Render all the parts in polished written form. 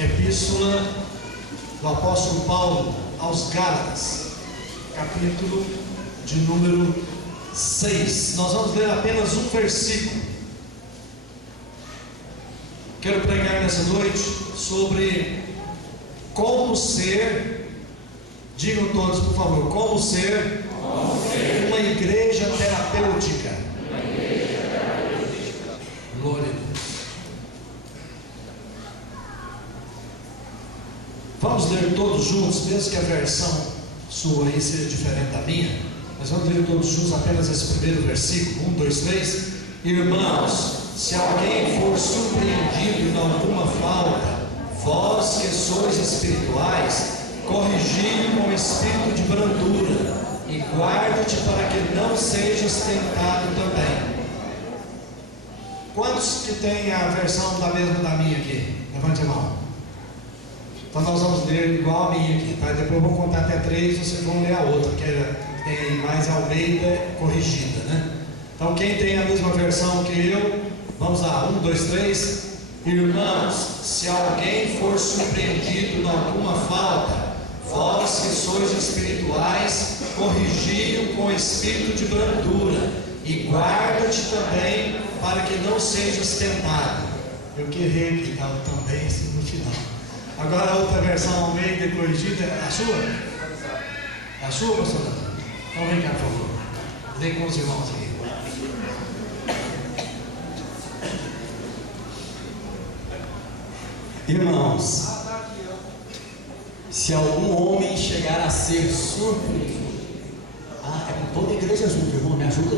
Epístola do apóstolo Paulo aos Gálatas, capítulo de número 6. Nós vamos ler apenas um versículo. Quero pregar nessa noite sobre como ser, digam todos por favor, como ser uma igreja terapêutica. Glória a Deus. Vamos ler todos juntos, mesmo que a versão sua aí seja diferente da minha, mas vamos ler todos juntos apenas esse primeiro versículo. 1, 2, 3. Irmãos, se alguém for surpreendido em alguma falta, vós que sois espirituais, corrigi-o com espírito de brandura, e guarda-te para que não sejas tentado também. Quantos que tem a versão da mesma da minha aqui? Levante a mão. Então nós vamos ler igual a minha aqui, tá? Depois eu vou contar até 3, vocês vão ler a outra, que tem mais Almeida corrigida, né? Então quem tem a mesma versão que eu, vamos lá, 1, 2, 3. Irmãos, se alguém for surpreendido em alguma falta, vós que sois espirituais, corrigi-o com espírito de brandura, e guarda-te também para que não sejas tentado. Eu queria que também assim no final. Agora a outra versão Almeida corrigida, é a sua? É a sua, pastor? Então vem cá, por favor. Lê com os irmãos aqui. Irmãos, se algum homem chegar a ser surpreendido, é com toda a igreja junto, irmão, me ajuda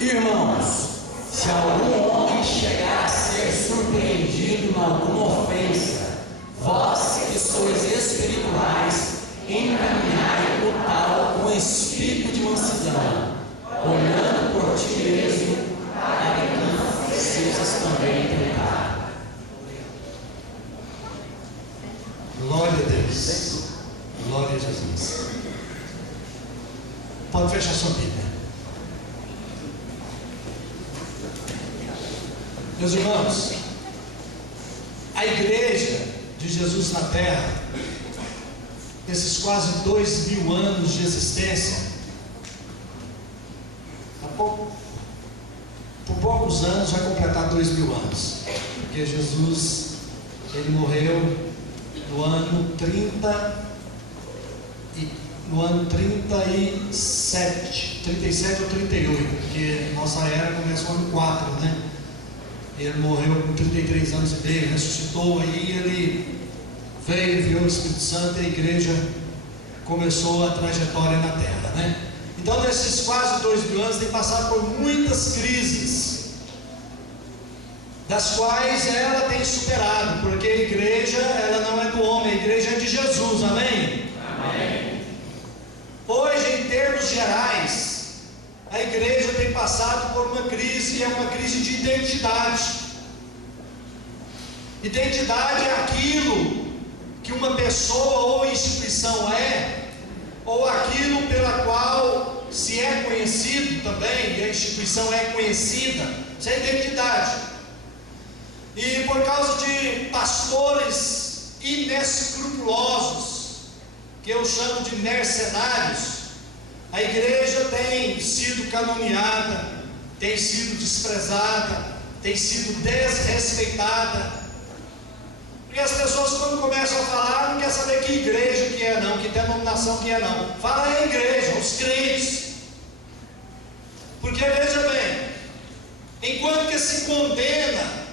aí. Irmãos, se algum homem chegar a ser surpreendido em alguma ofensa, vós que sois espirituais, encaminhai o tal com espírito de mansidão, olhando por ti mesmo, para que não sejas também tentado. Glória a Deus. Glória a Jesus. Pode fechar sua Bíblia. Meus irmãos, a igreja de Jesus na terra, nesses quase 2000 anos de existência, por poucos anos vai completar 2000 anos, porque Jesus, ele morreu no ano 37 ou 38, porque nossa era começa no ano 4, né? Ele morreu com 33 anos e meio, ressuscitou, aí ele veio, enviou o Espírito Santo e a igreja começou a trajetória na terra, né? Então nesses quase 2000 anos tem passado por muitas crises, das quais ela tem superado, porque a igreja, ela não é do homem, a igreja é de Jesus, amém? Amém. Hoje, em termos gerais, a igreja tem passado por uma crise, é uma crise de identidade. Identidade é aquilo que uma pessoa ou instituição é, ou aquilo pela qual se é conhecido também, e a instituição é conhecida, isso é identidade. E por causa de pastores inescrupulosos, que eu chamo de mercenários, a igreja tem sido caluniada, tem sido desprezada, tem sido desrespeitada, porque as pessoas, quando começam a falar, não quer saber que igreja que é não, que denominação que é não, fala a igreja, os crentes, porque veja bem, enquanto que se condena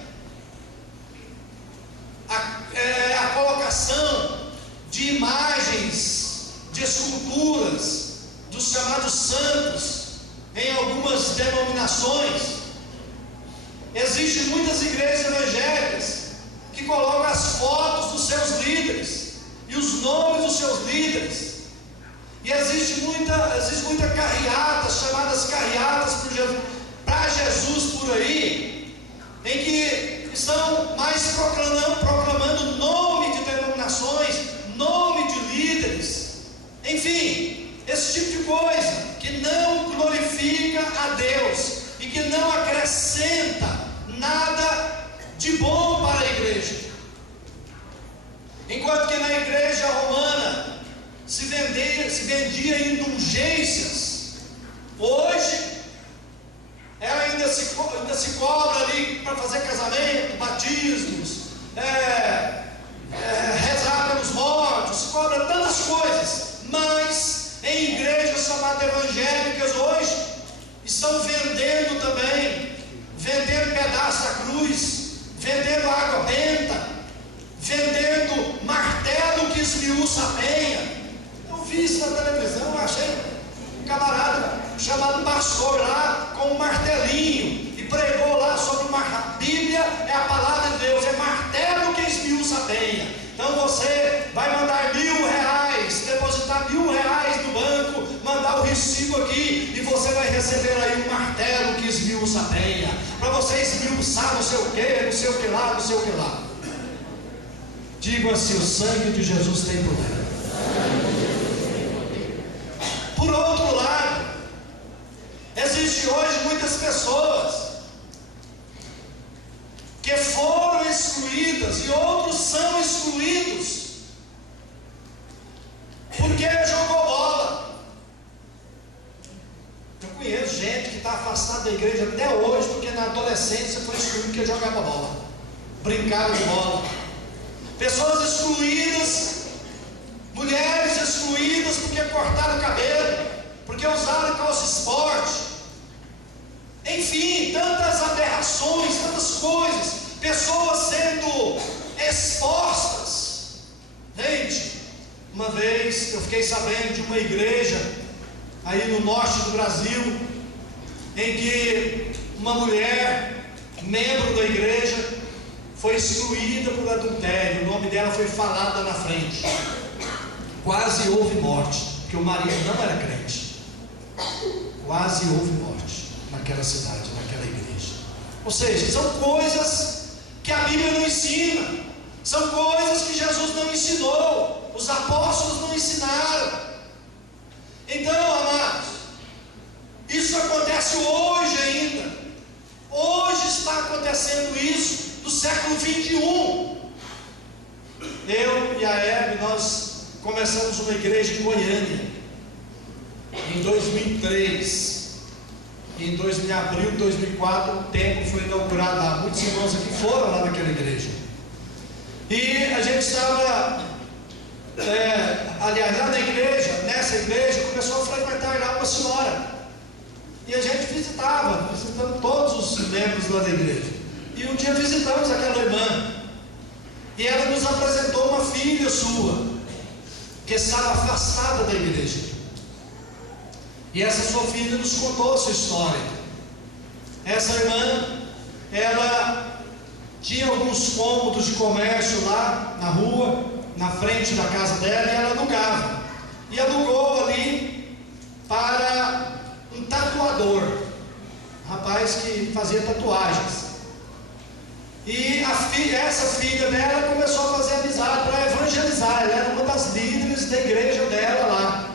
a colocação de imagens, de esculturas dos chamados santos em algumas denominações, existem muitas igrejas evangélicas que colocam as fotos dos seus líderes e os nomes dos seus líderes, e existe muita carreatas, chamadas carreatas para Jesus por aí, em que estão mais proclamando nome de denominações, nome de líderes, enfim, esse tipo de coisa que não glorifica a Deus e que não acrescenta nada de bom para a igreja. que na igreja romana se vendia indulgências, hoje ela ainda se cobra ali para fazer casamento, batismos, rezar pelos mortos, se cobra tantas coisas, mas em igrejas chamadas evangélicas hoje estão vendendo também, vendendo pedaço da cruz, vendendo água benta, vendendo martelo que esmiuça a penha. Eu vi isso na televisão, achei um camarada chamado pastor lá com um martelinho e pregou lá sobre a Bíblia é a palavra de Deus, é martelo que esmiuça a penha. Então você vai mandar R$1.000, depositar R$1.000 no banco, mandar o recibo aqui e você vai receber aí um martelo que esmiuça a penha, para você esmiuçar não sei o que, não sei o que lá, não sei o que lá. Digo assim: o sangue de Jesus tem poder. Por outro lado, existe hoje muitas pessoas que foram excluídas e outros são excluídos porque jogou bola. Eu conheço gente que está afastada da igreja até hoje porque na adolescência foi excluído porque jogava bola, brincava de bola. Pessoas excluídas, mulheres excluídas porque cortaram o cabelo, porque usaram calça esporte. Enfim, tantas aberrações, tantas coisas, pessoas sendo expostas. Gente, uma vez eu fiquei sabendo de uma igreja aí no norte do Brasil, em que uma mulher, membro da igreja, foi excluída por adultério. O nome dela foi falado na frente. Quase houve morte, porque o marido não era crente. Quase houve morte naquela cidade, naquela igreja. Ou seja, são coisas que a Bíblia não ensina, são coisas que Jesus não ensinou, os apóstolos não ensinaram. Então, amados, isso acontece hoje ainda. Hoje está acontecendo isso, no século 21. Eu e a Hebe, nós começamos uma igreja em Goiânia em 2003. Em abril de 2004 o templo foi inaugurado lá. Muitos irmãos aqui foram lá naquela igreja. E a gente estava aliás, lá na igreja, nessa igreja, começou a frequentar lá uma senhora. E a gente visitando todos os membros lá da igreja. E um dia visitamos aquela irmã, e ela nos apresentou uma filha sua, que estava afastada da igreja. E essa sua filha nos contou a sua história. Essa irmã, ela tinha alguns cômodos de comércio lá na rua, na frente da casa dela, e ela alugava. E alugou ali para um tatuador, um rapaz que fazia tatuagens. E essa filha dela começou a fazer amizade para evangelizar. Ela era uma das líderes da igreja dela lá.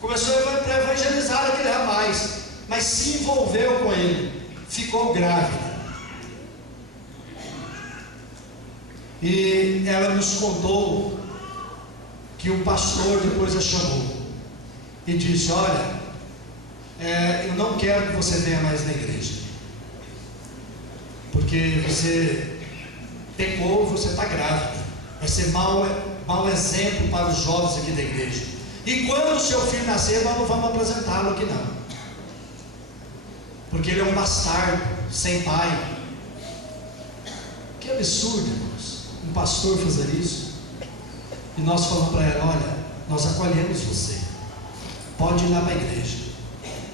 Começou a evangelizar aquele rapaz, mas se envolveu com ele, ficou grávida. E ela nos contou que o pastor depois a chamou e disse: olha, eu não quero que você venha mais na igreja, porque você pecou, você está grávida, vai ser mau exemplo para os jovens aqui da igreja. E quando o seu filho nascer, nós não vamos apresentá-lo aqui não, porque ele é um bastardo, sem pai. Que absurdo, irmãos, um pastor fazer isso. E nós falamos para ela: olha, nós acolhemos você, pode ir lá para a igreja,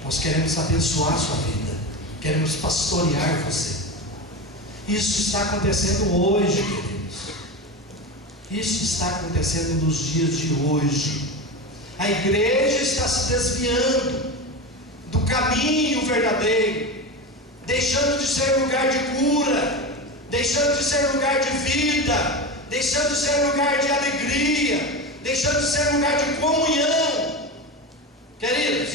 nós queremos abençoar a sua vida, queremos pastorear você. Isso está acontecendo hoje, queridos. Isso está acontecendo nos dias de hoje. A igreja está se desviando do caminho verdadeiro, deixando de ser lugar de cura, deixando de ser lugar de vida, deixando de ser lugar de alegria, deixando de ser lugar de comunhão. Queridos,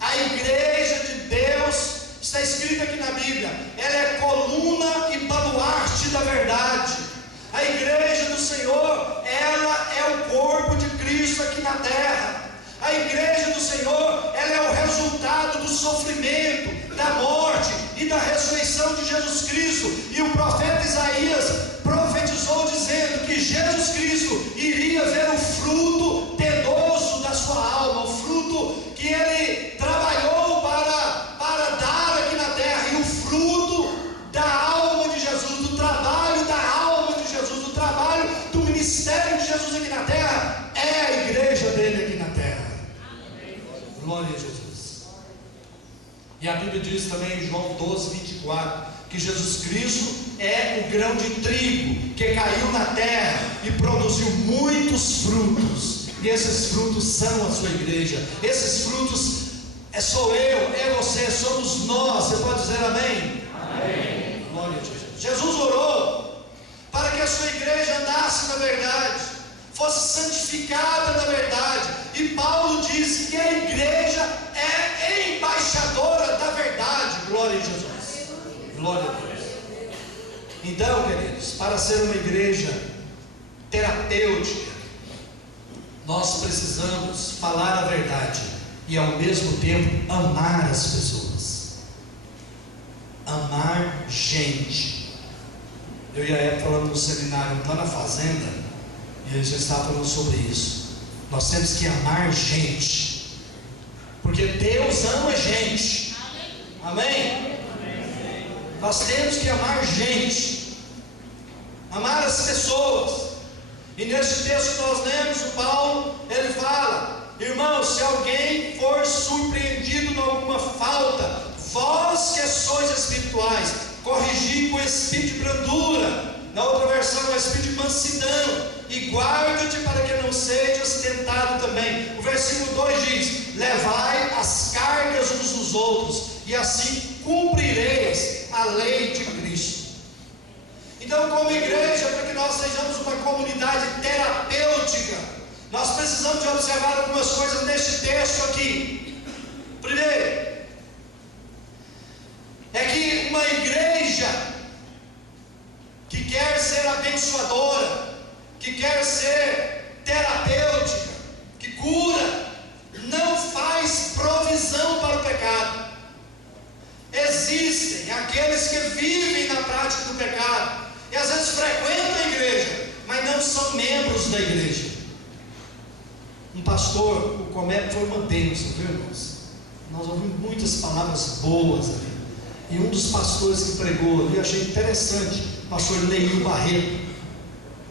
a igreja de Deus, está escrito aqui na Bíblia, ela é coluna e baluarte da verdade. A igreja do Senhor, ela Cristo aqui na terra. A igreja do Senhor, ela é o resultado do sofrimento, da morte e da ressurreição de Jesus Cristo. E o profeta Isaías profetizou dizendo que Jesus Cristo iria ver o fruto tedoso da sua alma, o fruto que ele trabalhou para dar aqui na terra. E o fruto da alma de Jesus, do trabalho da alma de Jesus, do trabalho do ministério de Jesus aqui na terra, é a igreja dele aqui na terra. Glória a Jesus. E a Bíblia diz também em João 12, 24, que Jesus Cristo é o grão de trigo que caiu na terra e produziu muitos frutos. E esses frutos são a sua igreja. Esses frutos sou eu, é você, somos nós. Você pode dizer amém? Amém. Glória a Jesus. Jesus orou para que a sua igreja andasse na verdade, fosse santificada na verdade. E Paulo diz que a igreja é embaixadora da verdade. Glória a Jesus. Glória a Deus. Então, queridos, para ser uma igreja terapêutica, nós precisamos falar a verdade e ao mesmo tempo amar as pessoas. Amar gente. Eu e a Eva falando no seminário lá na fazenda, e a gente estava falando sobre isso. Nós temos que amar gente, porque Deus ama gente. Amém? Nós temos que amar gente, amar as pessoas. E nesse texto que nós lemos, o Paulo, ele fala: irmãos, se alguém for surpreendido em alguma falta, vós que sois espirituais, corrigi com espírito de brandura. Na outra versão, o espírito de mansidão, e guarda-te para que não sejas tentado também. O versículo 2 diz: levai as cargas uns dos outros, e assim cumprireis a lei de Cristo. Então, como igreja, para que nós sejamos uma comunidade terapêutica, nós precisamos de observar algumas coisas neste texto aqui. Primeiro, é que uma igreja que quer ser abençoadora, que quer ser terapêutica, que cura, não faz provisão para o pecado. Existem aqueles que vivem na prática do pecado, e às vezes frequentam a igreja, mas não são membros da igreja. Um pastor, o Comércio foi uma bênção, viu, irmãos? Nós ouvimos muitas palavras boas ali. E um dos pastores que pregou ali, eu achei interessante, o pastor Neil Barreto.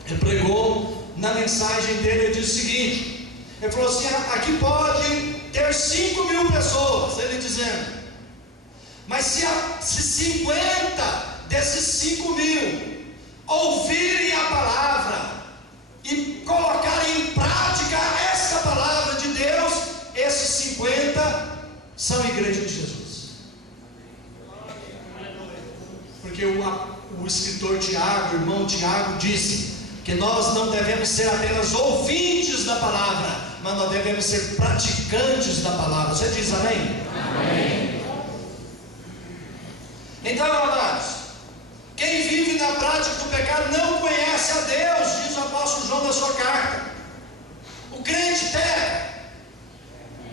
Ele pregou, na mensagem dele, ele disse o seguinte: ele falou assim: aqui pode ter 5.000 pessoas, ele dizendo, mas se 50 desses 5.000 ouvirem a palavra e colocarem em prática essa palavra de Deus, esses 50 são a igreja de Jesus. Porque o escritor Tiago, o irmão Tiago, disse que nós não devemos ser apenas ouvintes da palavra, mas nós devemos ser praticantes da palavra. Você diz amém? Amém. Então, amados, quem vive na prática do pecado não conhece a Deus, diz o apóstolo João na sua carta. O crente peca,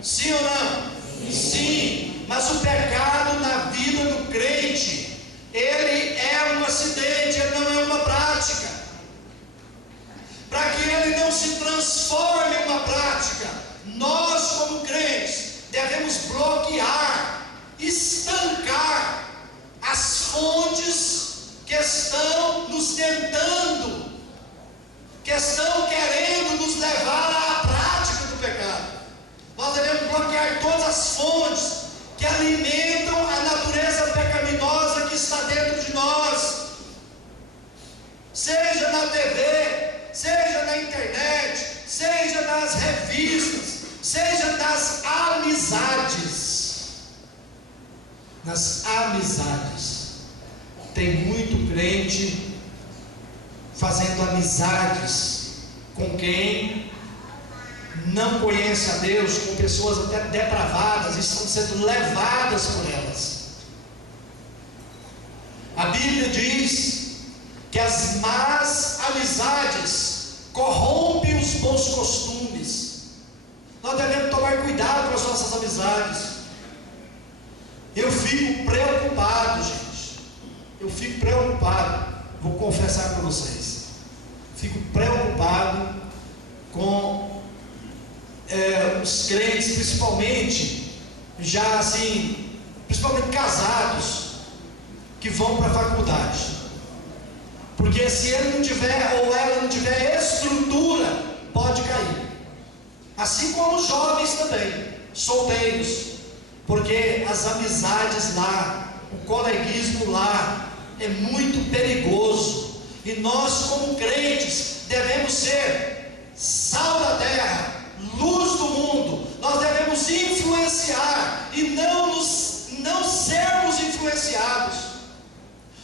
sim ou não? Sim, mas o pecado na vida do crente, ele é um acidente, ele não é uma prática. Para que ele não se transforme em uma prática, nós como crentes devemos bloquear, estancar as fontes que estão nos tentando, que estão querendo nos levar à prática do pecado. Nós devemos bloquear todas as fontes que alimentam a natureza pecaminosa que está dentro de nós, seja na TV, seja na internet, seja nas revistas, seja nas amizades. Nas amizades. Tem muito crente fazendo amizades com quem não conhece a Deus, com pessoas até depravadas, estão sendo levadas por elas. A Bíblia diz que as más amizades corrompem os bons costumes. Nós devemos tomar cuidado com as nossas amizades. Eu fico preocupado, gente. Eu fico preocupado. Vou confessar para vocês. Fico preocupado com os crentes, principalmente, já assim, principalmente casados, que vão para a faculdade. Porque se ele não tiver, ou ela não tiver estrutura, pode cair. Assim como os jovens também, solteiros. Porque as amizades lá, o coleguismo lá, é muito perigoso. E nós, como crentes, devemos ser sal da terra, luz do mundo. Nós devemos influenciar e não sermos influenciados.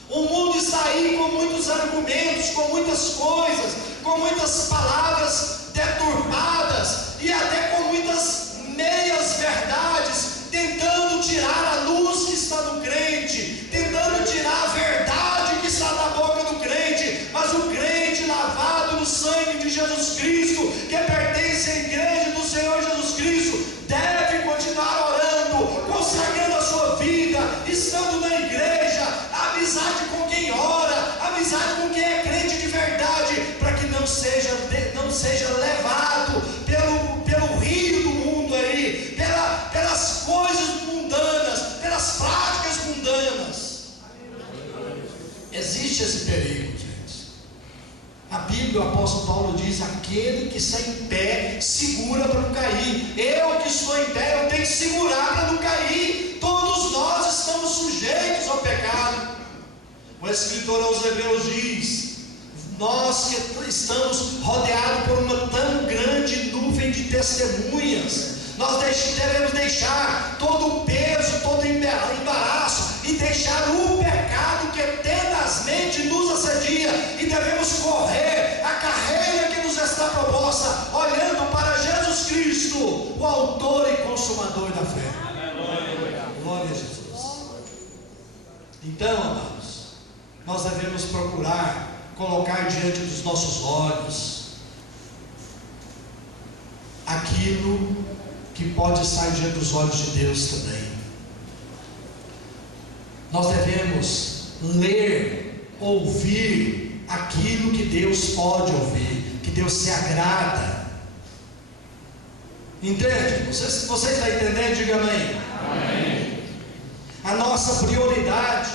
O mundo está aí com muitos argumentos, com muitas coisas, com muitas palavras deturpadas e até com muitas meias verdades, tentando tirar a luz que está no crente, tentando tirar a verdade que está na boca do crente. Mas o crente lavado no sangue de Jesus Cristo, que pertence à igreja do Senhor Jesus Cristo, deve continuar orando, consagrando a sua vida, estando na igreja, amizade com quem ora, amizade com quem é crente de verdade, para que não seja levado pelo rio do mundo aí, pelas coisas mundanas, pelas práticas mundanas. Existe esse perigo, gente. A Bíblia, o apóstolo Paulo diz: aquele que está em pé, segura para não cair. Eu que estou em pé, eu tenho que segurar para não cair. Todos nós estamos sujeitos ao pecado. O escritor aos Hebreus diz: nós que estamos rodeados por uma tão grande nuvem de testemunhas, nós devemos deixar todo o peso, todo o embaraço e deixar o pecado que tenazmente nos assedia, e devemos correr a carreira que nos está proposta, olhando para Jesus Cristo, o autor e consumador da fé. Glória a Jesus. Então, amados, nós devemos procurar colocar diante dos nossos olhos aquilo que pode estar diante dos olhos de Deus também. Nós devemos ler, ouvir aquilo que Deus pode ouvir, que Deus se agrada. Entende? Você está entendendo? Diga amém. Amém. A nossa prioridade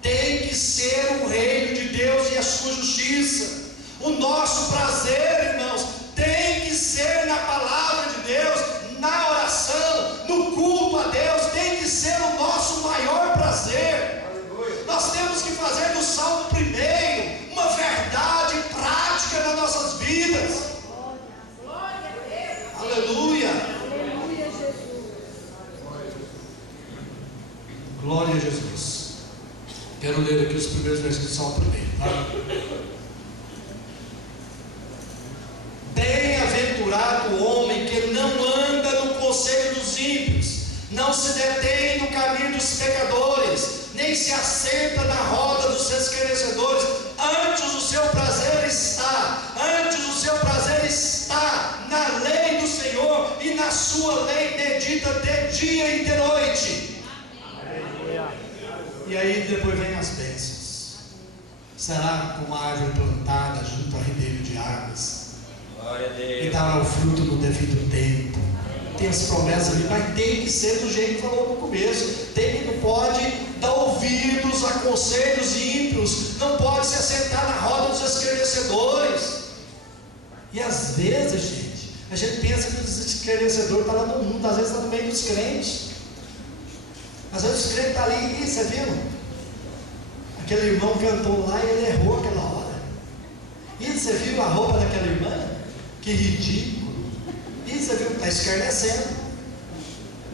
tem que ser o reino de Deus e a sua justiça. O nosso prazer, irmãos, tem que ser na palavra de Deus, na oração, no culto a Deus. Tem que ser o nosso maior prazer. Aleluia. Nós temos que fazer do Salmo 1 uma verdade prática nas nossas vidas. Aleluia. Aleluia, Jesus. Glória a Jesus. Quero ler aqui os primeiros versículos do Salmo 1, tá? Bem-aventurado o homem que não anda no conselho dos ímpios, não se detém no caminho dos pecadores, nem se assenta na roda dos escarnecedores. Antes o seu prazer está na lei do Senhor, e na sua lei medita de dia e de noite. E aí depois vem as bênçãos. Será como uma árvore plantada junto ao ribeiro de águas, e dará o fruto no devido tempo. Tem as promessas ali, mas tem que ser do jeito que falou no começo. Não pode dar ouvidos a conselhos ímpios, não pode se assentar na roda dos escarnecedores. E às vezes, gente, a gente pensa que os escarnecedores estão lá no mundo, às vezes está no meio dos crentes. Às vezes os crentes estão ali, e você viu? Aquele irmão cantou lá e ele errou aquela hora. E você viu a roupa daquela irmã? Que ridículo. E você viu? Está escarnecendo.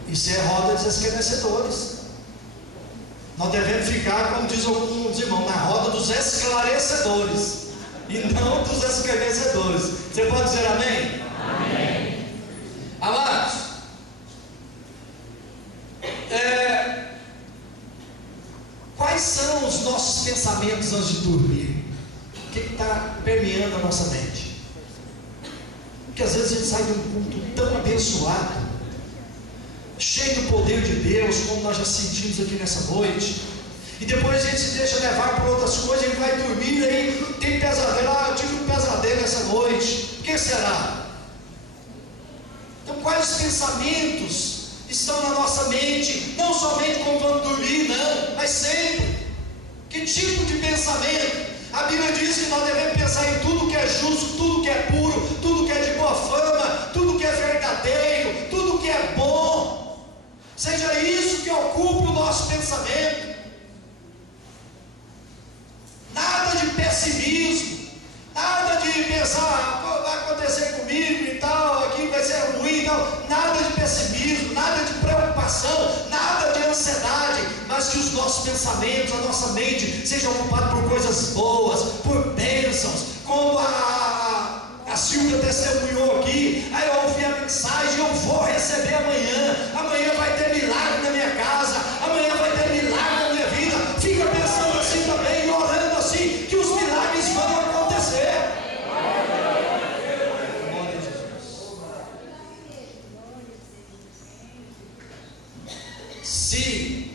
Isso é roda dos escarnecedores. Nós devemos ficar, como diz alguns irmãos, na roda dos esclarecedores, e não dos escarnecedores. Você pode dizer amém? Amém. Amados, quais são os nossos pensamentos antes de dormir? O que está permeando a nossa mente? O Porque às vezes a gente sai de um culto tão abençoado, cheio do poder de Deus, como nós já sentimos aqui nessa noite, e depois a gente se deixa levar por outras coisas, ele vai dormir, aí tem pesadelo. Eu tive um pesadelo essa noite. O que será? Então, quais pensamentos estão na nossa mente? Não somente quando vamos dormir, não, mas sempre. Que tipo de pensamento? A Bíblia diz que nós devemos pensar em tudo que é justo, tudo que é puro, tudo que é de boa fama, tudo que é verdadeiro, tudo que é bom. Seja isso que ocupe o nosso pensamento. Nada de pessimismo, nada de pensar, vai acontecer comigo e tal, aqui vai ser ruim e tal. Nada de pessimismo, nada de preocupação, nada de ansiedade, mas que os nossos pensamentos, a nossa mente sejam ocupados por coisas boas, por bênçãos, como a Silvia testemunhou aqui. Aí eu ouvi a mensagem: eu vou receber amanhã vai ter milagre na minha casa, amanhã vai ter milagre na minha vida. Fica pensando assim também, e orando assim, que os milagres vão acontecer. Glória a Jesus. Se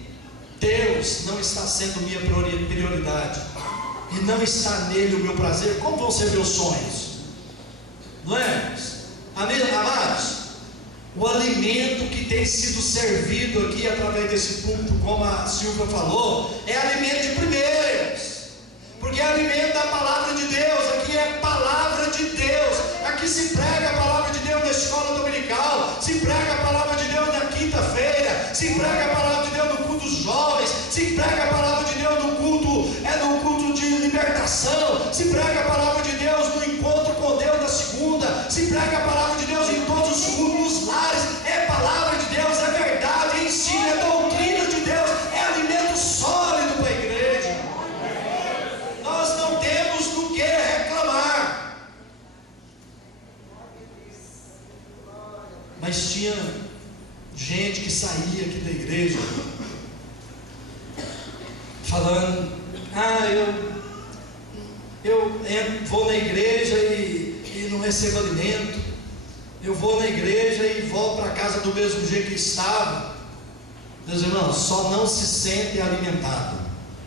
Deus não está sendo minha prioridade, e não está nele o meu prazer, como vão ser meus sonhos? Não é? Amados, o alimento que tem sido servido aqui através desse púlpito, como a Silvia falou, é alimento de primeiros, porque é alimento da palavra de Deus. Aqui é palavra de Deus, aqui se prega a palavra de Deus na escola dominical, se prega a palavra de Deus na quinta-feira, se prega a palavra de Deus no culto dos jovens, se prega a palavra de Deus no culto de libertação, se prega a palavra de Deus no encontro com Deus na segunda, se prega a palavra de Deus em todos os cultos, nos lares. É palavra de Deus, é verdade, é ensino, é doutrina de Deus, é alimento sólido para a igreja. Nós não temos do que reclamar. Mas tinha gente que saía aqui da igreja falando: eu vou na igreja e não recebo alimento, eu vou na igreja e volto para casa do mesmo jeito que estava. Meus irmãos, só não se sentem alimentados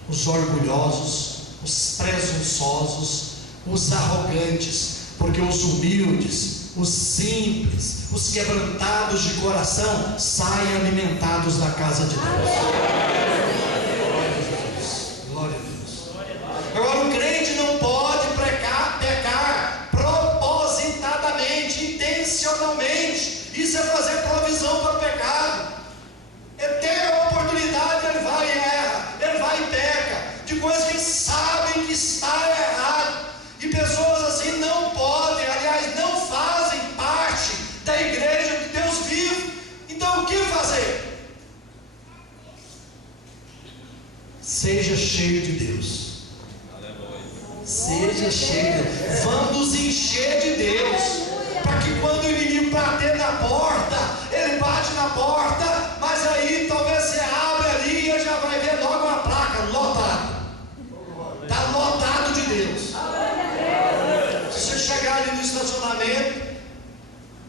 os orgulhosos, os presunçosos, os arrogantes, porque os humildes, os simples, os quebrantados de coração saem alimentados da casa de Deus. Glória a Deus. Agora, o crente não pode pecar propositadamente, intencionalmente. Isso é fazer provisão para o pecado. É ter a oportunidade, ele vai e erra, ele vai e peca de coisas que sabem que está errado. E pessoas assim não podem, aliás, não fazem parte da igreja de Deus vivo. Então, o que fazer? Seja cheio de Deus. Seja cheio de Deus. Vamos nos encher de Deus, para que quando o inimigo bater na porta, ele bate na porta, mas aí talvez você abre ali e ele já vai ver logo uma placa: lotado. Está lotado de Deus. Se você chegar ali no estacionamento,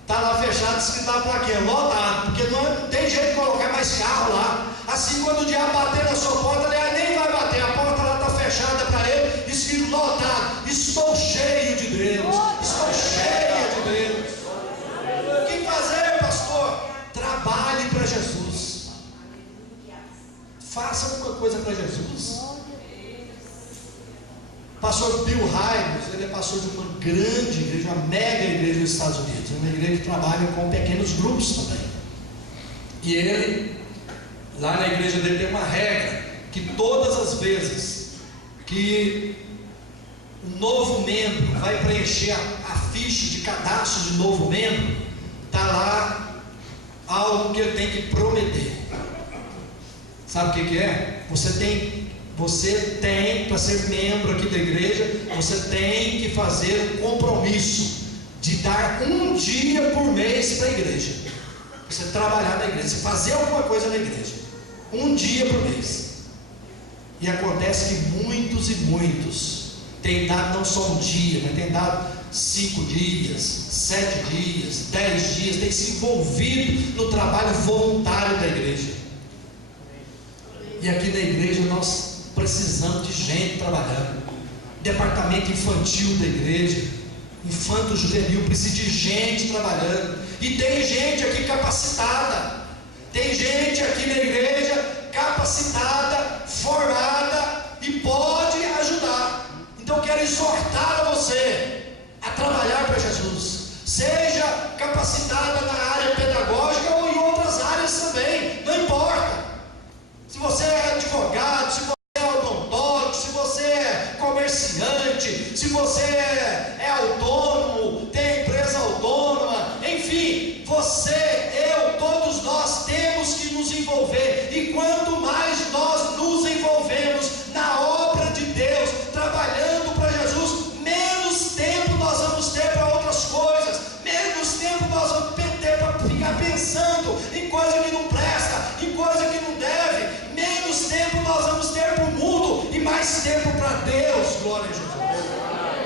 está lá fechado, escrito a plaquinha: lotado, porque não tem jeito de colocar mais carro lá. Assim, quando o diabo bater na sua porta, ele nem vai bater, a porta lá está fechada para ele, escrito lotado. Estou cheio de Deus, estou cheio de Deus. O que fazer, pastor? Trabalhe para Jesus, faça alguma coisa para Jesus. Pastor Bill Hybels, ele é pastor de uma grande igreja, uma mega igreja nos Estados Unidos, uma igreja que trabalha com pequenos grupos também. E ele, lá na igreja dele, tem uma regra, que todas as vezes que um novo membro vai preencher a ficha de cadastro de novo membro, está lá algo que ele tem que prometer. Sabe o que é? Você tem, para ser membro aqui da igreja, você tem que fazer um compromisso de dar um dia por mês para a igreja. Você trabalhar na igreja, você fazer alguma coisa na igreja, um dia por mês. E acontece que muitos têm dado não só um dia, mas têm dado 5 dias, 7 dias, 10 dias, tem se envolvido no trabalho voluntário da igreja. E aqui na igreja nós precisamos de gente trabalhando. Departamento infantil da igreja, infanto juvenil, precisa de gente trabalhando. E tem gente aqui capacitada, tem gente aqui na igreja capacitada, formada e pode ajudar. Então eu quero exortar a você a trabalhar para Jesus. Seja capacitada na área pedagógica ou em outras áreas também, não importa. Se você é advogado, se você é odontólogo, se você é comerciante, se você é autônomo, tem empresa autônoma, enfim, você, eu, todos nós temos que nos envolver. E quanto mais nós nos envolvemos na obra de Deus, trabalhando para Jesus, menos tempo nós vamos ter para outras coisas, menos tempo nós vamos ter para ficar pensando em coisa que não presta, em coisa que não deve, menos tempo nós vamos ter para o mundo e mais tempo para Deus. Glória a Jesus.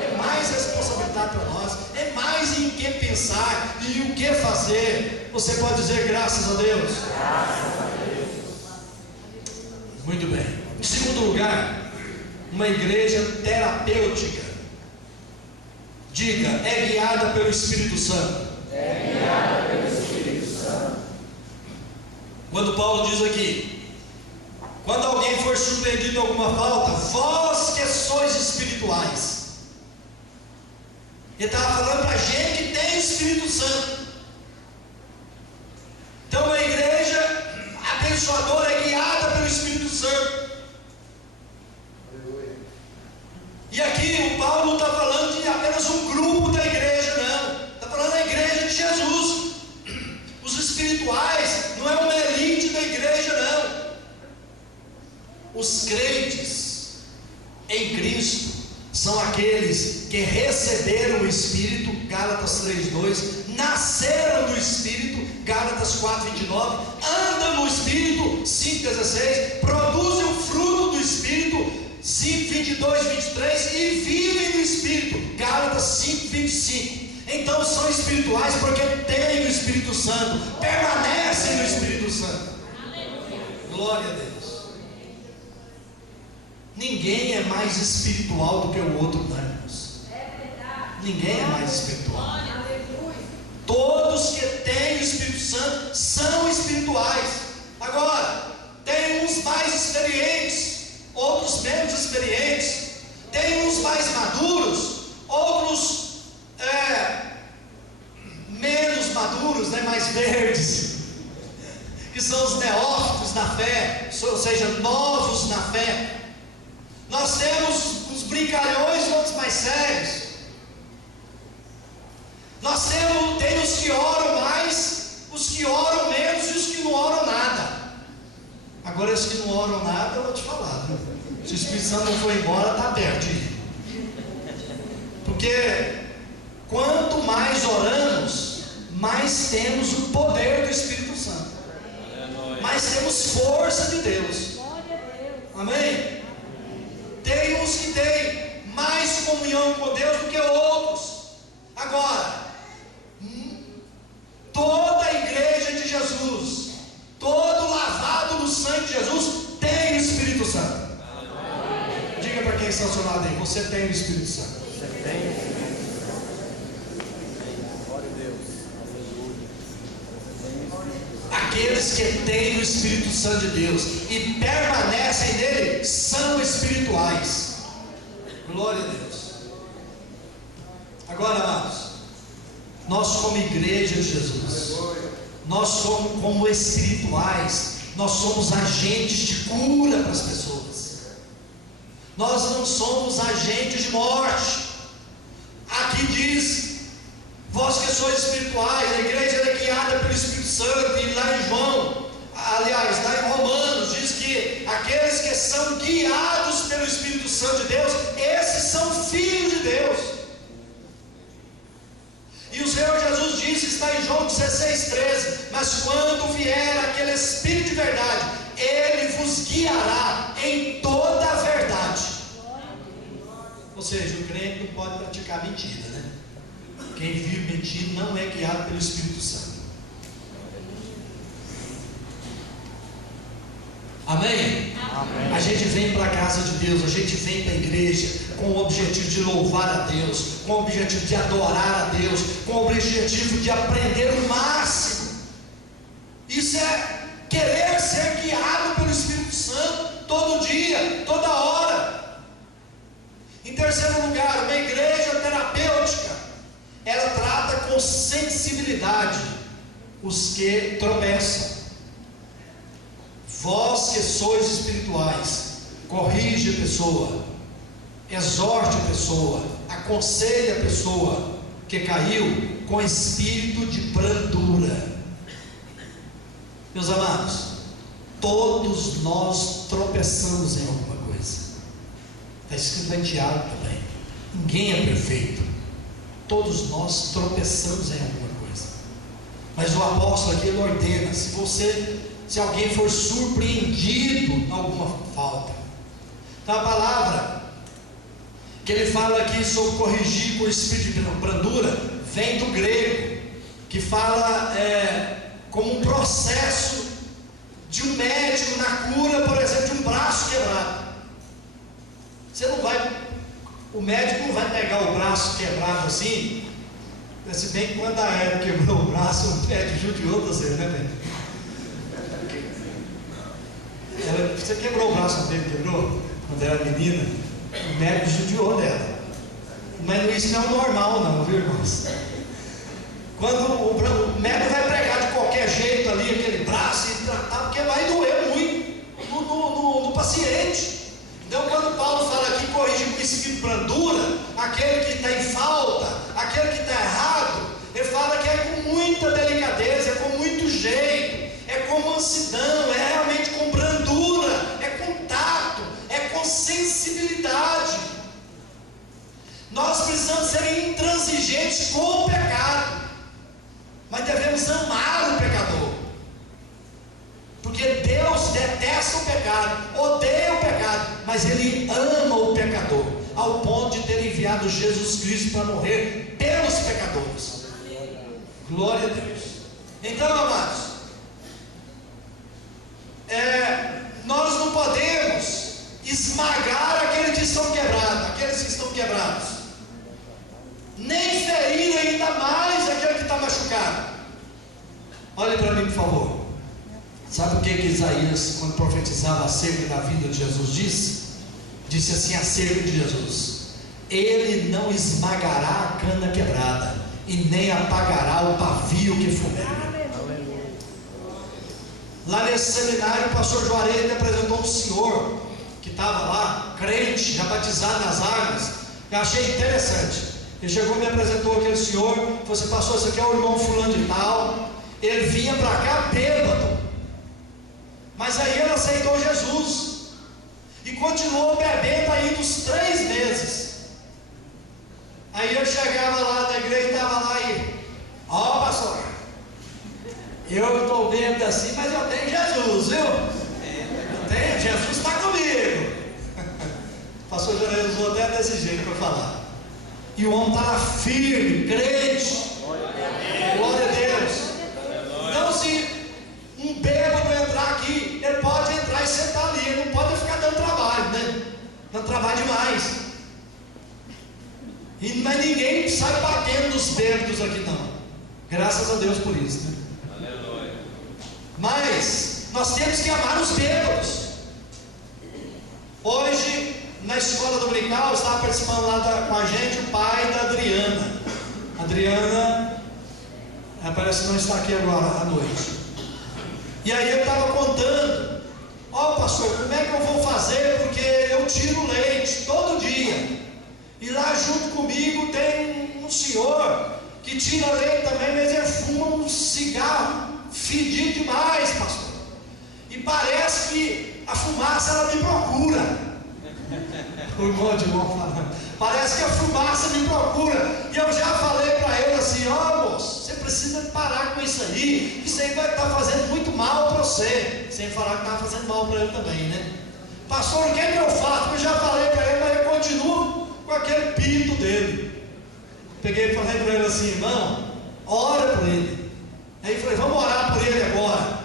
É mais responsabilidade para nós, é mais em que pensar e o que fazer. Você pode dizer graças a Deus? Graças a Deus. Muito bem. Em segundo lugar, uma igreja terapêutica. Diga, é guiada pelo Espírito Santo. É guiada pelo Espírito Santo. Quando Paulo diz aqui, quando alguém for surpreendido em alguma falta, vós que sois espirituais. Ele estava falando para a gente que tem o Espírito Santo. Então a igreja abençoadora é guiada pelo Espírito Santo. E aqui o Paulo não está falando de apenas um grupo da igreja, não. Está falando da igreja de Jesus. Os espirituais não é uma elite da igreja, não. Os crentes em Cristo são aqueles que receberam o Espírito, Gálatas 3:2, nasceram do Espírito, Gálatas 4:29, andam no Espírito, 5:16, produzem o fruto do Espírito, 5:22-23, e vivem no Espírito, Gálatas 5:25. Então são espirituais porque têm o Espírito Santo, permanecem no Espírito Santo. Glória a Deus. Ninguém é mais espiritual do que o outro, não é, irmãos? Ninguém é mais espiritual. Todos que têm o Espírito Santo são espirituais. Agora, tem uns mais experientes, outros menos experientes. Tem uns mais maduros, outros menos maduros, né, mais verdes, que são os neófitos na fé, ou seja, novos na fé. Nós temos os brincalhões e outros mais sérios. Nós temos os que oram mais, os que oram menos e os que não oram nada. Agora, os que não oram nada, eu vou te falar, viu? Se o Espírito Santo não for embora, está perto. Porque quanto mais oramos, mais temos o poder do Espírito Santo, mais temos força de Deus. Amém? Tem uns que têm mais comunhão com Deus do que outros. Agora, toda a igreja de Jesus, todo lavado no sangue de Jesus, tem o Espírito Santo. Diga para quem está ao seu lado aí, você tem o Espírito Santo. Você tem. Glória a Deus. Aqueles que têm o Espírito Santo de Deus e permanecem nele são espirituais. Glória a Deus. Agora, amados, nós como igreja de Jesus, nós somos como espirituais, nós somos agentes de cura para as pessoas. Nós não somos agentes de morte. Aqui diz, vós que sois espirituais, a igreja é guiada pelo Espírito Santo. E lá em João, aliás, lá em Romanos, diz que aqueles que são guiados pelo Espírito Santo de Deus, esses são filhos de Deus. E o Senhor Jesus disse, está em João 16:13, mas quando vier aquele Espírito de verdade, ele vos guiará em toda a verdade. Ou seja, o crente não pode praticar mentira, né? Quem vive mentindo não é guiado pelo Espírito Santo. Amém? Amém. A gente vem para a casa de Deus, a gente vem para a igreja com o objetivo de louvar a Deus, com o objetivo de adorar a Deus, com o objetivo de aprender o máximo. Isso é querer ser guiado pelo Espírito Santo todo dia, toda hora. Em terceiro lugar, uma igreja terapêutica, ela trata com sensibilidade os que tropeçam. Vós que sois espirituais, corrige a pessoa, exorte a pessoa, aconselhe a pessoa que caiu com espírito de brandura. Meus amados, todos nós tropeçamos em alguma coisa. Está escrito em Tiago também. Ninguém é perfeito. Todos nós tropeçamos em alguma coisa. Mas o apóstolo aqui, ele ordena: se alguém for surpreendido em alguma falta. Então a palavra que ele fala aqui sobre corrigir com espírito de brandura vem do grego, que fala como um processo de um médico na cura, por exemplo, de um braço quebrado. O médico não vai pegar o braço quebrado assim, se bem que quando a Eva quebrou o braço, o médico judiou você, né, velho? Você quebrou o braço dele, quebrou? Quando era menina, o médico judiou dela. Mas isso não é o normal, não, viu, irmãos? Quando o médico vai pregar de qualquer jeito ali, aquele braço, e tratar, porque vai doer muito no paciente. Então, quando Paulo fala aqui, corrige com espírito de brandura, aquele que está em falta, aquele que está errado, ele fala que é com muita delicadeza, é com muito jeito, é com mansidão, é realmente com brandura, é com tato, é com sensibilidade. Nós precisamos ser intransigentes com o pecado, mas devemos amar o pecador, porque Deus detesta o pecado, odeia o pecado, mas Ele ama o pecador, ao ponto de ter enviado Jesus Cristo para morrer pelos pecadores. Glória a Deus. Então, amados, nós não podemos esmagar aqueles que estão quebrados, nem ferir ainda mais aquele que está machucado. Olhe para mim, por favor. Sabe o que Isaías, quando profetizava acerca da vinda de Jesus, disse assim acerca de Jesus: Ele não esmagará a cana quebrada, e nem apagará o pavio que fumega. Lá nesse seminário, o pastor Juarez me apresentou um senhor que estava lá, crente, já batizado nas águas. Eu achei interessante. Ele chegou e me apresentou aquele senhor, falou assim: pastor, esse aqui é o irmão fulano de tal. Ele vinha para cá bêbado, mas aí ele aceitou Jesus e continuou bebendo aí dos 3 meses. Aí eu chegava lá na igreja e estava lá e: ó, pastor, eu estou bêbado assim, mas eu tenho Jesus, viu? Eu tenho, Jesus está comigo. O pastor Jorge usou até desse jeito para falar. E o homem estava firme, crente. Glória a Deus. Então, se um bêbado entrar aqui, ele pode entrar e sentar ali, ele não pode ficar dando trabalho, né? Dando trabalho demais. Mas ninguém sai batendo nos bêbados aqui, não. Graças a Deus por isso, né? Aleluia. Mas nós temos que amar os bêbados. Hoje, na escola dominical, estava participando lá com a gente o pai da Adriana. Adriana parece que não está aqui agora à noite. E aí eu estava contando: ó, pastor, como é que eu vou fazer? Porque eu tiro leite todo dia, e lá junto comigo tem um senhor que tira leite também, mas ele fuma um cigarro fedido demais, pastor, e parece que a fumaça ela me procura. O irmão de irmão falando: parece que a fumaça me procura. E eu já falei para ele assim: ó, moço, você precisa parar com isso aí vai estar fazendo muito mal para você. Sem falar que estava fazendo mal para ele também, né? Pastor, o que eu faço? Eu já falei para ele, mas eu continuo com aquele pito dele. peguei e falei para ele assim: irmão, ora por ele. Aí eu falei: vamos orar por ele agora.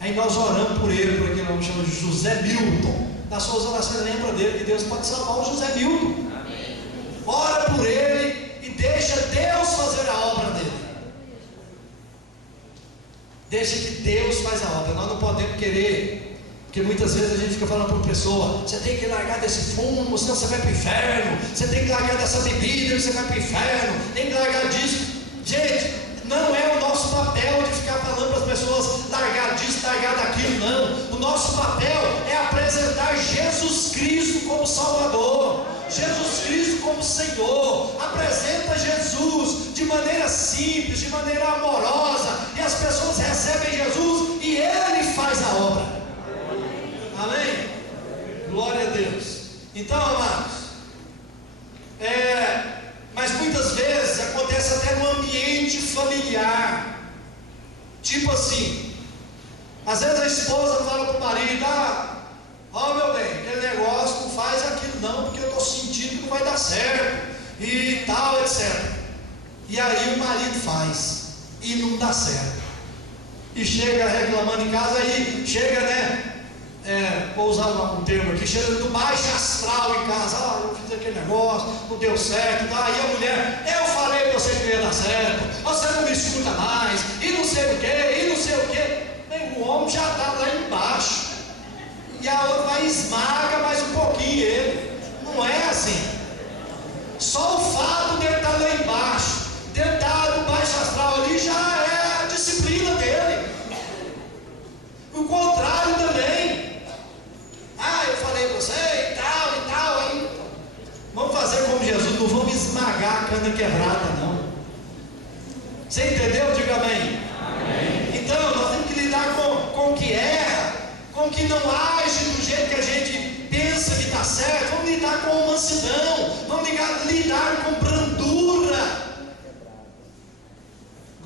Aí nós oramos por ele, por aquele homem que chama de José Milton. Nas suas orações, lembra dele, que Deus pode salvar o José Milton. Amém. Ora por ele e deixa Deus fazer a obra dele. Deixa que Deus faz a obra. Nós não podemos querer, porque muitas vezes a gente fica falando para uma pessoa: você tem que largar desse fumo, senão você vai para o inferno. Você tem que largar dessa bebida, você vai para o inferno. Tem que largar disso. Gente, não é o nosso papel de ficar falando para as pessoas largar disso, largar daquilo, não. O nosso papel é apresentar Jesus Cristo como Salvador, Jesus Cristo como Senhor. Apresenta Jesus de maneira simples, de maneira amorosa, e as pessoas recebem Jesus e Ele faz a obra. Amém? Glória a Deus. Então, amados, mas muitas vezes acontece até no ambiente familiar. Tipo assim, às vezes a esposa fala para o marido: ó meu bem, aquele negócio não faz aquilo não, porque eu estou sentindo que não vai dar certo, e tal, etc. E aí o marido faz, e não dá certo, e chega reclamando em casa, aí chega, né? Vou usar um termo aqui, chega do baixo astral em casa: eu fiz aquele negócio, não deu certo, tá? E a mulher: eu falei para você que ia dar certo, você não me escuta mais, e não sei o que, e não sei o que. O homem já está lá embaixo, e a outra vai e esmaga mais um pouquinho ele. Não é assim. Só o fato de ele estar lá embaixo, de ele estar no baixo astral ali, já é a disciplina dele. O contrário também: eu falei para você e tal, aí vamos fazer como Jesus, não vamos esmagar a cana quebrada, não. Você entendeu? Diga amém. Amém. Então nós temos que lidar com o que erra, com o que não age do jeito que a gente pensa que está certo. Vamos lidar com mansidão, vamos lidar com brandura.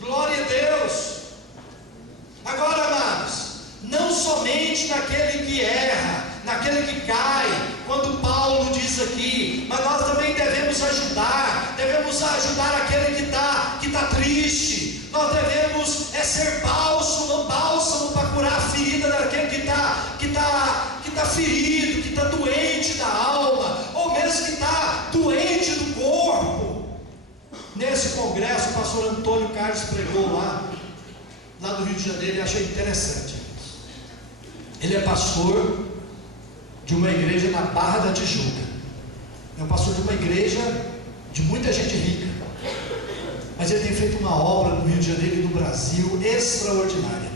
Glória a Deus. Agora, amados, não somente naquele que erra, naquele que cai, quando Paulo diz aqui, mas nós também devemos ajudar aquele que está triste. Nós devemos ser bálsamo para curar a ferida daquele que está ferido, que está doente da alma, ou mesmo que está doente do corpo. Nesse congresso, o pastor Antônio Carlos pregou lá do Rio de Janeiro, e achei interessante. Ele é pastor de uma igreja na Barra da Tijuca. É um pastor de uma igreja de muita gente rica, mas ele tem feito uma obra no Rio de Janeiro e no Brasil extraordinária.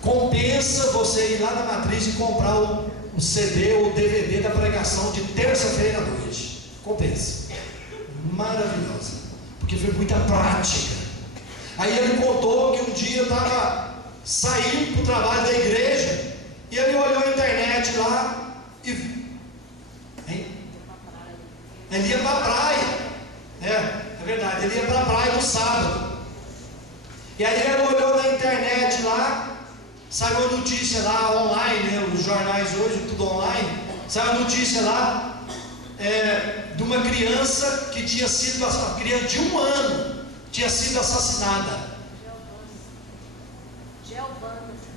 Compensa você ir lá na Matriz e comprar o CD ou o DVD da pregação de terça-feira à noite. Compensa. Maravilhosa, porque foi muita prática. Aí ele contou que um dia estava saindo para o trabalho da igreja, e ele olhou a internet lá e ele ia para a praia. É verdade, ele ia para a praia no sábado. E aí ele olhou na internet lá, saiu uma notícia lá online, né? Os jornais hoje, tudo online. Saiu a notícia lá de uma criança que tinha sido, uma criança de 1 ano, tinha sido assassinada.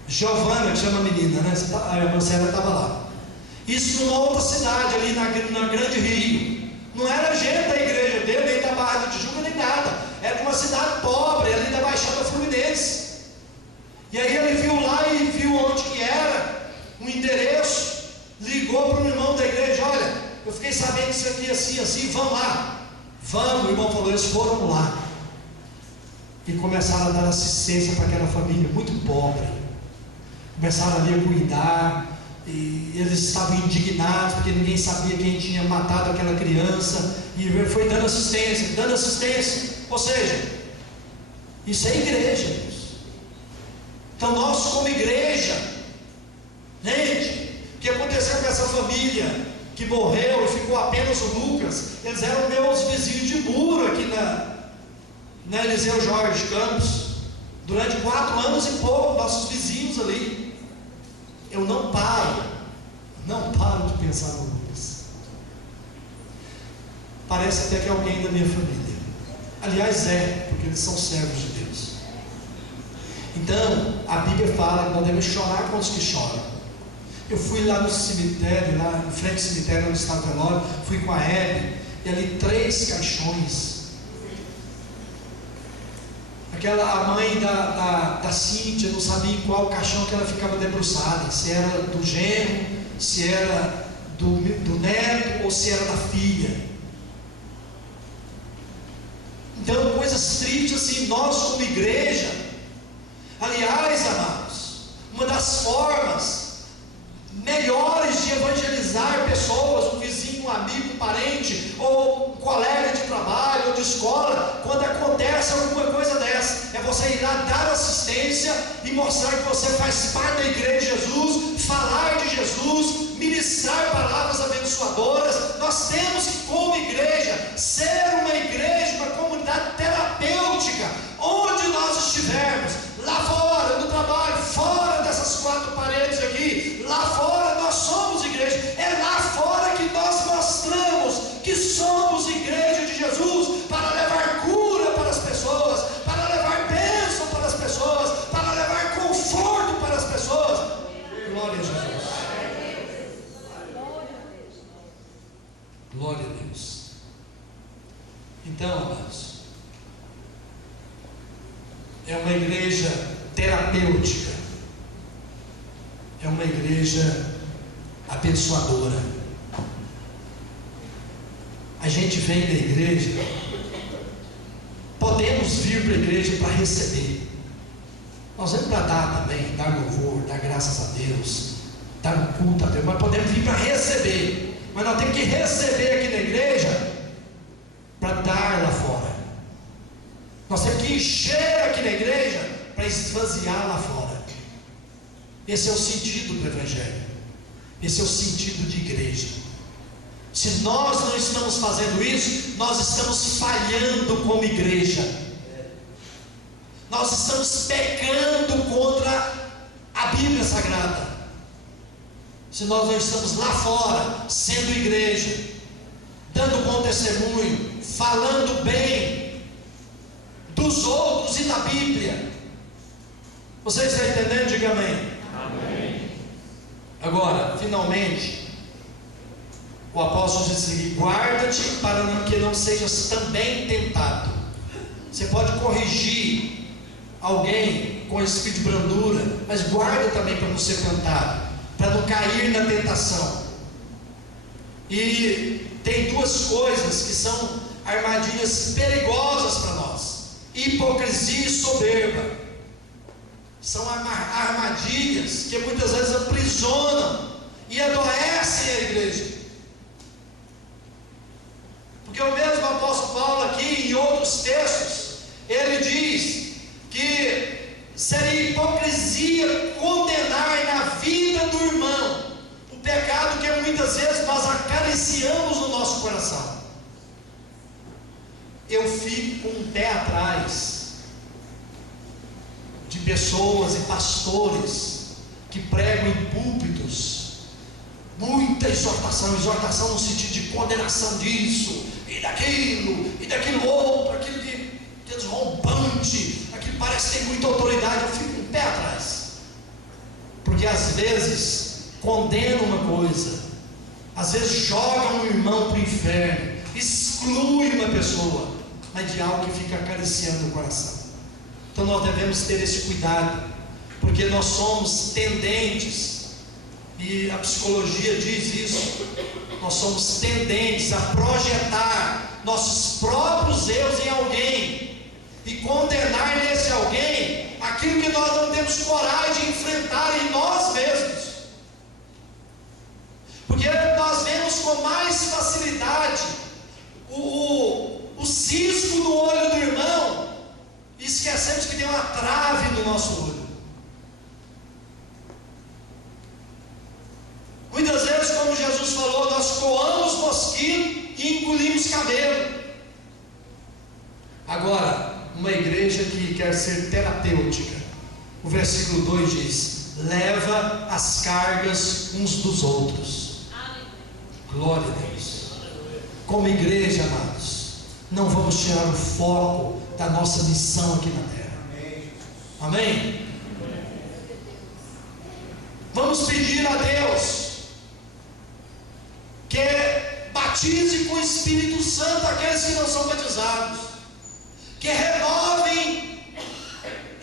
Giovana, que chama a menina, né? A irmã Célia estava lá. Isso numa outra cidade ali na Grande Rio. Não era gente da igreja dele, nem da Barra da Tijuca, nem nada. Era uma cidade pobre, ali da Baixada Fluminense. E aí ele viu lá e viu onde que era, um endereço, ligou para o irmão da igreja: olha, eu fiquei sabendo que isso aqui assim, vamos lá. Vamos, o irmão falou. Eles foram lá e começaram a dar assistência para aquela família muito pobre. Começaram ali a cuidar, e eles estavam indignados porque ninguém sabia quem tinha matado aquela criança, e foi dando assistência. Ou seja, isso é igreja. Então nós, como igreja, gente, o que aconteceu com essa família que morreu e ficou apenas o Lucas? Eles eram meus vizinhos de muro aqui na Eliseu Jorge Campos, durante 4 anos e pouco, nossos vizinhos ali. Eu não paro de pensar no Lucas. parece até que é alguém da minha família. Aliás, porque eles são servos de Deus. Então, a Bíblia fala que nós devemos chorar com os que choram. Eu fui lá no cemitério, lá em frente ao cemitério onde estava o velório, fui com a Hebe, e ali 3 caixões. A mãe da Cíntia não sabia em qual caixão que ela ficava debruçada, se era do genro, se era do neto ou se era da filha. Então, coisas tristes assim, nós como igreja. Aliás, amados, uma das formas melhores de evangelizar pessoas, um vizinho, um amigo, um parente, ou um colega de trabalho, ou de escola, quando acontece alguma coisa dessa, é você ir lá dar assistência e mostrar que você faz parte da igreja de Jesus, falar de Jesus, ministrar palavras abençoadoras. Nós temos que, como igreja, ser uma igreja, uma comunidade terapêutica, onde nós estivermos, lá fora, no trabalho, fora dessas 4 paredes aqui, lá fora nós somos igreja. É lá fora que nós mostramos que somos igreja de Jesus, para levar cura para as pessoas, para levar bênção para as pessoas, para levar conforto para as pessoas. Glória a Jesus. Glória a Deus. Então, amados, é uma igreja terapêutica, é uma igreja abençoadora. A gente vem da igreja, podemos vir para a igreja para receber. Nós vamos para dar também, dar louvor, dar graças a Deus, dar um culto a Deus, mas podemos vir para receber. Mas nós temos que receber aqui na igreja para dar lá fora. Nós temos que encher aqui na igreja para esvaziar lá fora. Esse é o sentido do Evangelho. Esse é o sentido de igreja. Se nós não estamos fazendo isso, nós estamos falhando como igreja. Nós estamos pecando contra a Bíblia Sagrada. Se nós não estamos lá fora, sendo igreja, dando bom testemunho, falando bem dos outros e da Bíblia. Você está entendendo? Diga amém. Amém. Agora, finalmente, o apóstolo diz assim: guarda-te para que não sejas também tentado. Você pode corrigir alguém com espírito de brandura, mas guarda também para não ser tentado, para não cair na tentação. E tem 2 coisas que são armadilhas perigosas para nós: hipocrisia e soberba. São armadilhas que muitas vezes aprisionam e adoecem a igreja. Porque o mesmo apóstolo Paulo aqui, em outros textos, ele diz que seria hipocrisia condenar na vida do irmão o pecado que muitas vezes nós acariciamos no nosso coração. Eu fico com um pé atrás de pessoas e pastores que pregam em púlpitos muita exortação no sentido de condenação disso e daquilo outro, aquilo de desrompante, aquilo parece que tem muita autoridade. Eu fico com um pé atrás, porque às vezes condena uma coisa, às vezes joga um irmão para o inferno, exclui uma pessoa, mas de algo que fica acariciando o coração. Então nós devemos ter esse cuidado, porque nós somos tendentes, e a psicologia diz isso, nós somos tendentes a projetar nossos próprios erros em alguém e condenar nesse alguém aquilo que nós não temos coragem de enfrentar em nós mesmos, porque nós vemos com mais facilidade o cisco no olho do irmão e esquecemos que tem uma trave no nosso olho. Muitas vezes, como Jesus falou, nós coamos mosquito e engolimos camelo. Agora, uma igreja que quer ser terapêutica, o versículo 2 diz: leva as cargas uns dos outros. Glória a Deus. como igreja, amados, não vamos tirar o foco da nossa missão aqui na terra. Amém? Vamos pedir a Deus que batize com o Espírito Santo aqueles que não são batizados, que renovem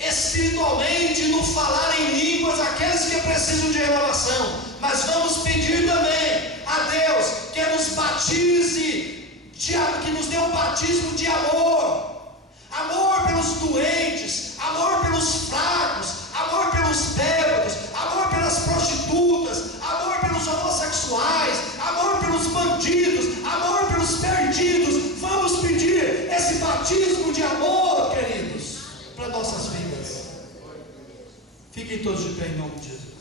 espiritualmente no falar em línguas aqueles que precisam de renovação. Mas vamos pedir também a Deus que nos batize, que nos dê um batismo de amor, amor pelos doentes, amor pelos fracos, amor pelos bêbados, amor pelas prostitutas, amor pelos homossexuais, amor pelos bandidos, amor pelos perdidos. Vamos pedir esse batismo de amor, queridos, para nossas vidas. Fiquem todos de pé em nome de Jesus.